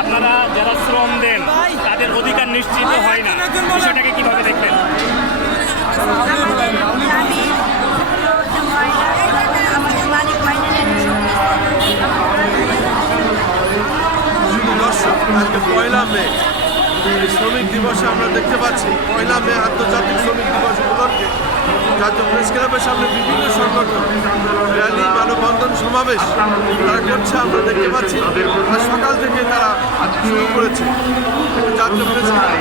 আপনারা যারা শ্রম দেন তাদের অধিকার নিশ্চিত হয় না, বিষয়টাকে কিভাবে দেখবেন? দর্শক, আজকে 1 মে এই শ্রমিক দিবসে আমরা দেখতে পাচ্ছি 1 মে আন্তর্জাতিক শ্রমিক দিবস উপলক্ষে জাতীয় প্রেস ক্লাবের সামনে বিভিন্ন সংগঠন র্যালি, মানববন্ধন, সমাবেশ তারা করছে। আমরা দেখতে পাচ্ছি আর সকাল থেকে তারা শুরু করেছে জাতীয় প্রেস ক্লাব।